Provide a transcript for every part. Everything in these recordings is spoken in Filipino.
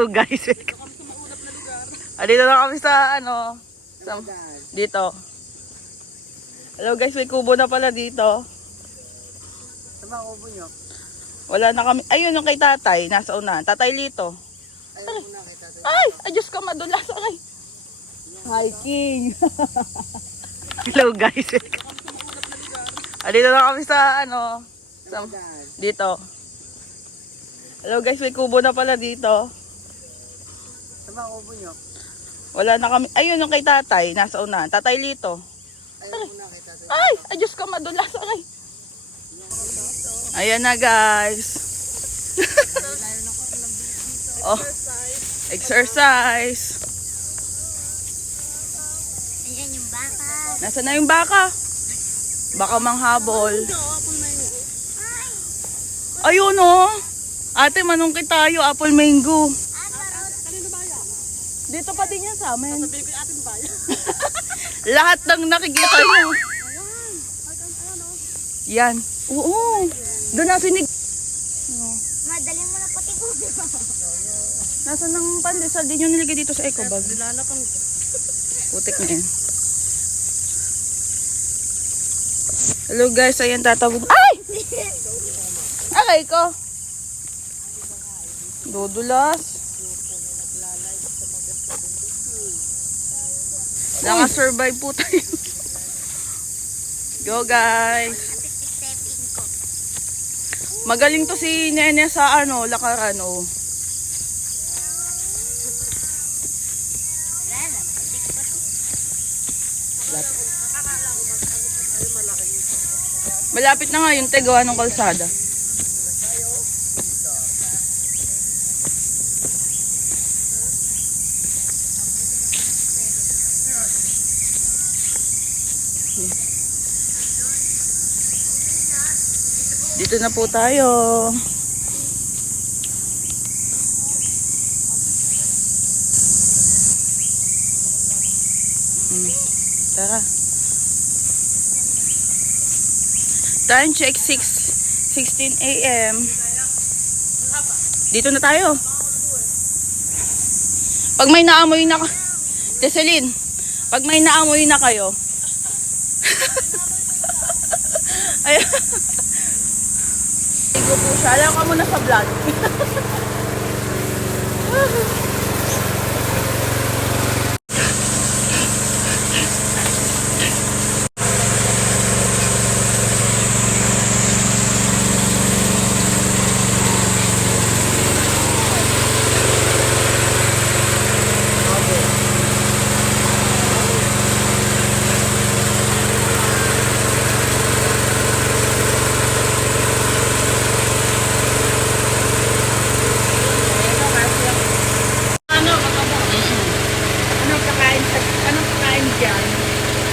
Hello guys. Dito na kami sa ano, dito. Hello guys, may kubo na pala dito. Saan ba kubo nyo? Wala na kami. Ayun yung kay tatay, nasa unahan. Tatay Lito. Ayun muna kay tatay. Ay, ayos ka madulas. Ay. Hiking. Hello guys. Dito na kami sa ano, dito. Hello guys, may kubo na pala dito. Saan ba kubo nyo? Wala na kami. Ayun yung kay tatay, nasa unahan. Tatay Lito. Ayun muna kay tatay. Ay, ayos ka madulas. Ay. Ayan na guys. Oh, exercise. Ayan yung baka. Nasaan na yung baka? Baka manghabol. Ayun oh. Ate, manungkit tayo. Apple mango. Dito pa din yan sa amin. Lahat ng nakikita nyo. Yan. Oo. Doon na sinig. Madali mo na pati ko. Nasaan ng pandesal? Di nyo niligay dito sa eco bag. Putik na yan. Hello guys, ayan tatawag. Ay! Aray ko. Dudulas. Naka-survive po tayo. Go guys. Magaling to si Nene sa ano, lakaran oh. Malapit na nga yung tegawa ng kalsada. Dito na po tayo. Tara. Time check 6:16 AM. Dito na tayo. Pag may naamoy na Teselin, pag may naamoy na kayo. Ayan. Tingko po siya. Alam ka muna sa vlog.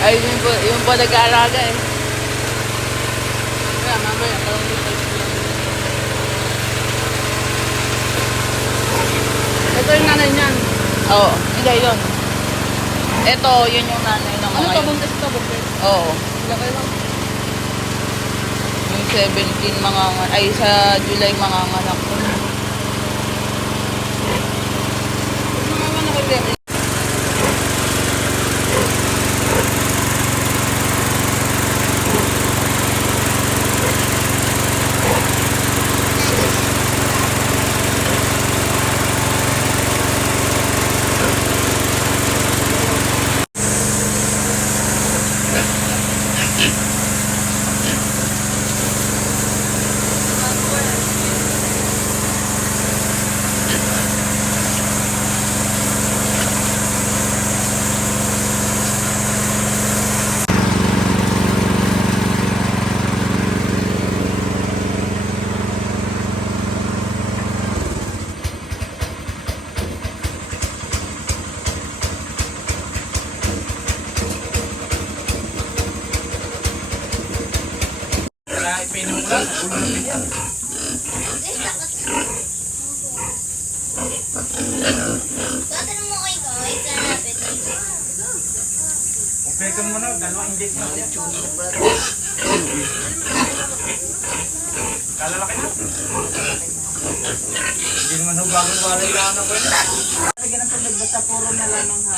Ay, yung po nag-aalaga eh. Kaya mamaya, parang dito. Ito yung nanay niyan. Oo, hindi yun. Ito, yun yung nanay ng mga yun. Buntis ito, buntis? Oo. Laki lang. Yung 17 mga, ay sa July mga anak ko. Mga anak ko. Tatanong mo kayo ko, isa natin. Kompleto mo na, dalawang injection na yan. Kalalaki na. Hindi naman ho bagong walay lang ako. Lagyan ng tubig, basta puro na lamang ha.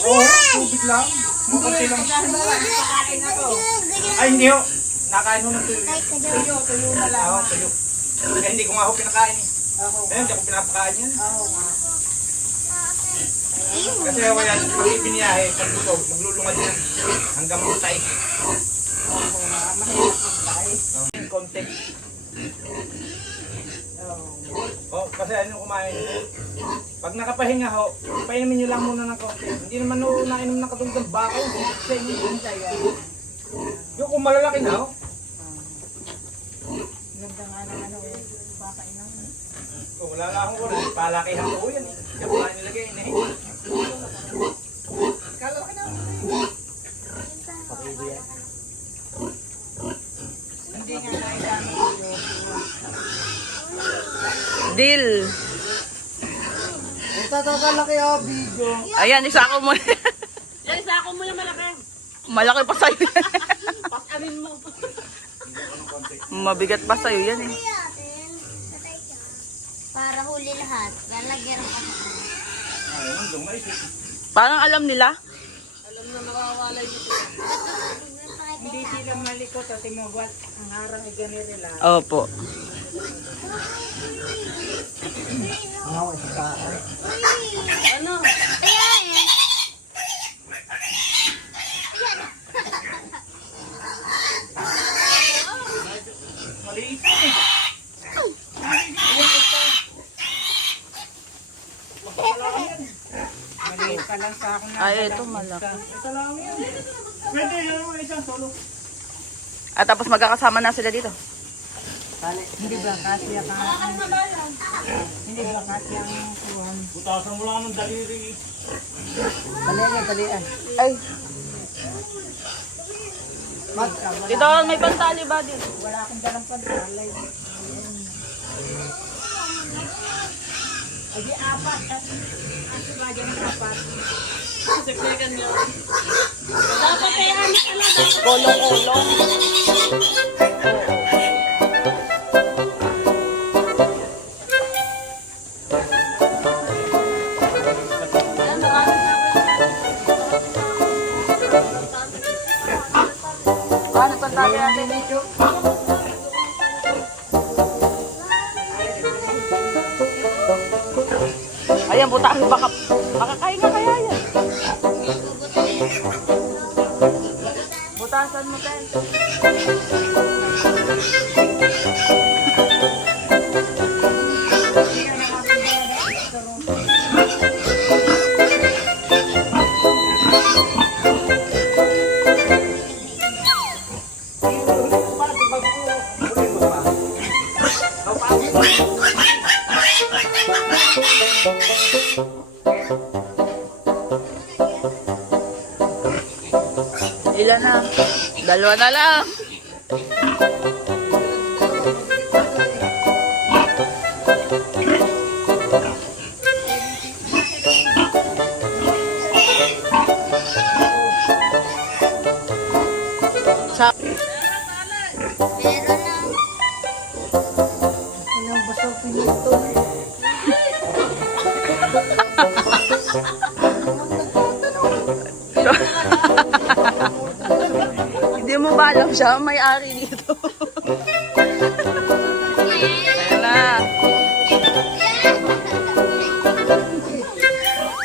Oo, tubig lang. Makunti lang. Pakain ako. Ay, hindi ho. Nakain ho ng tuyo. Ay, kadyo. Tuyo na Oo, lamang. tuyo. Eh, hindi ko nga ho pinakain eh. Ako. Ayun, hindi ako pinapakain yan. Ako nga. Kasi wala pag ibiniyahe, pag gusto, maglulungad yan. Hanggang mutay. Ako nga. Mahirap magtae. Konti. Oo. Oh, kasi ano kumain. Pag nakapahinga ho, painumin nyo lang muna ng konti. Hindi naman ho nainom ng katulad ng bakaw. Sa inyo yun. Yung kung malalaki na ho. Ganda nga ng ano eh. Pakain ng Oh, wala lang akong wala. Palakihan ko yan eh. Yung wala nilagay na eh. Kalo ka na. Hindi nga naidami yung Deal. Ito laki oh, video. Ayan, isako mo. Yan, isa ako mo yung malaki. Malaki pa sa'yo. Pasanin mo. Mabigat pa sa'yo yan eh. Para huli lahat. Lalagyan ko. Ayun, lumay. Parang alam nila. Alam na makawalay nito. Hindi sila malikot at timawat. Ang harang ay ganito lang. Opo. Ano? Ayan. Maliit eh. Maliit pa lang sa akin na. Ay, ito malaki. Ito lang yan. Pwede yung isang solo. At tapos magkakasama na sila dito. Hindi ba kasi ang hindi ba kasi ang kuwan? Butasan mo lang ng daliri. Balian. Ay, Mat ka, wala, dito may pantali ba dito? wala akong dalang pantalay. Ay, di apat. Kasi ba dyan ang apat? Siklikan niyo. Dapat kaya ano pala. Kolong-kolong. Ano pantali natin dito? Ayan, buta. Baka kain nga kaya yan. Butasan mo, Ten. Ilan na? Dalawa na lang. Sa Meron na. Ilang basang pinito. Hindi mo ba alam siya? May-ari dito. Ayan na.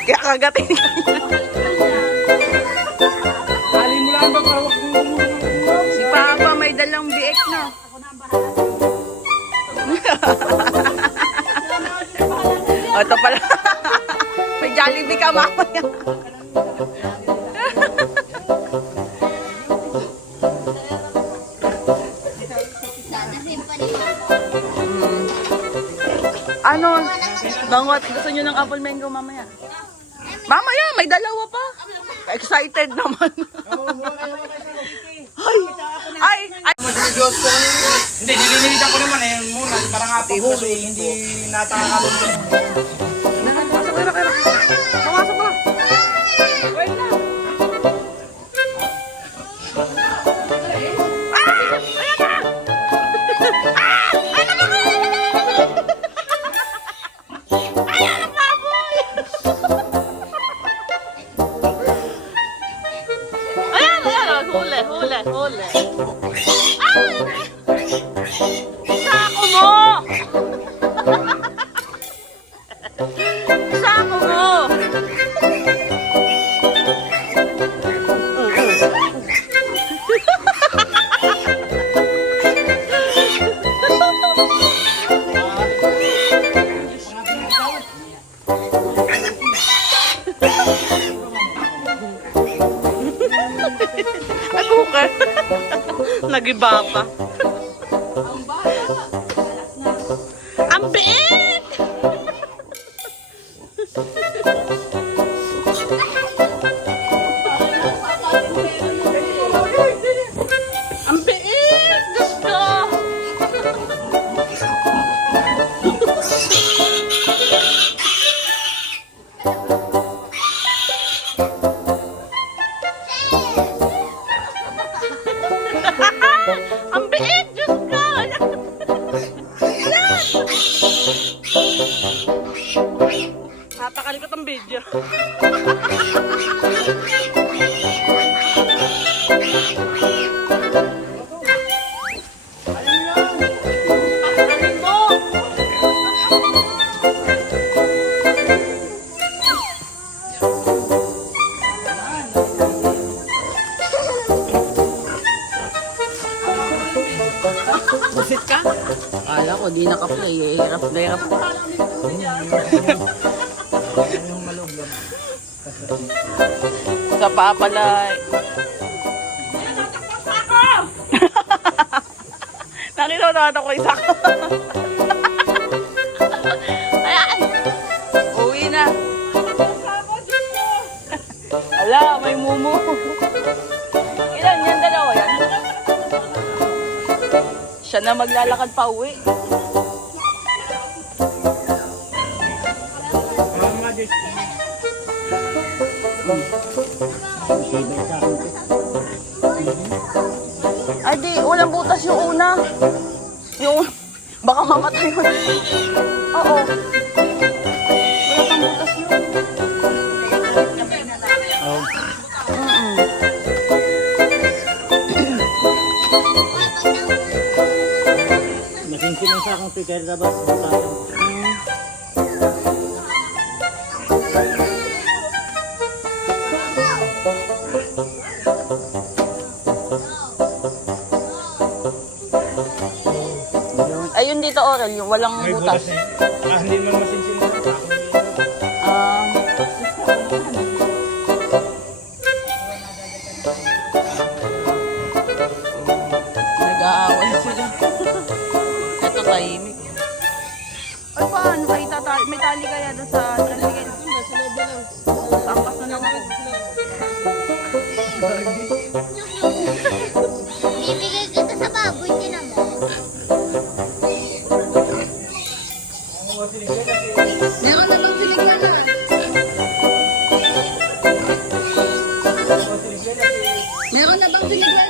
Kaya kagatin ka niya. Alin mo lang ba tawag mo muna ng ulam? Si Papa may dalang biek na. O, ito pala. May Jollibee ka mamaya. Dadasin pa nila. Ano? Bangwat, gusto nyo ng apple mango mamaya? Mamaya, may dalawa pa. Excited naman. ay, ay, ay. Diyos ko kanina. Hindi, nililinitan ko naman eh. Muna, parang nga pahuli. Hindi natakalun ko. Pumasok ka na. Pumasok ka. Wait lang. Ah! Ayan na! Ah! Ay, naman! Sako mo! Sako mo! Nagukay. Nagiba pa. Ang biit! Ang biit! Gusto! Ang biit! Diyos ko! Napakalikot ang video. Busit ka? Akala ko di naka-play. Hirap na hirap. Sa paa pala. Nakita ko na ko isa ko. Ayan. Uwi na. Ala, may mumu. Ilan yan? Dalawa yan? Siya na maglalakad pa uwi. Ay di, walang butas yung una. Yung, baka mamatay yun. Oo. Wala pang butas yun. Masinsin sa akong pikir dapat. Ayun dito, Oral, yung walang May butas. butas na yun. Hindi man masinsin na. Ah. Nag-aaway sila. Ito tahimik. Ay, paano kayo tatali? May tali kaya doon sa taligin? Tampas na lang ako. Bibigay kita sa baboy, tinan mo. Meron na bang siligyan na? Meron na bang siligyan na?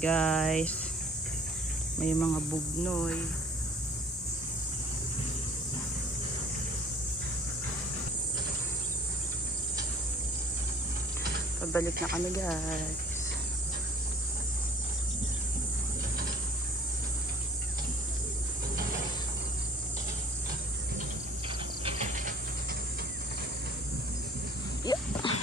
Guys, may mga bugnoy. Pabalik na kami, guys. Yeah.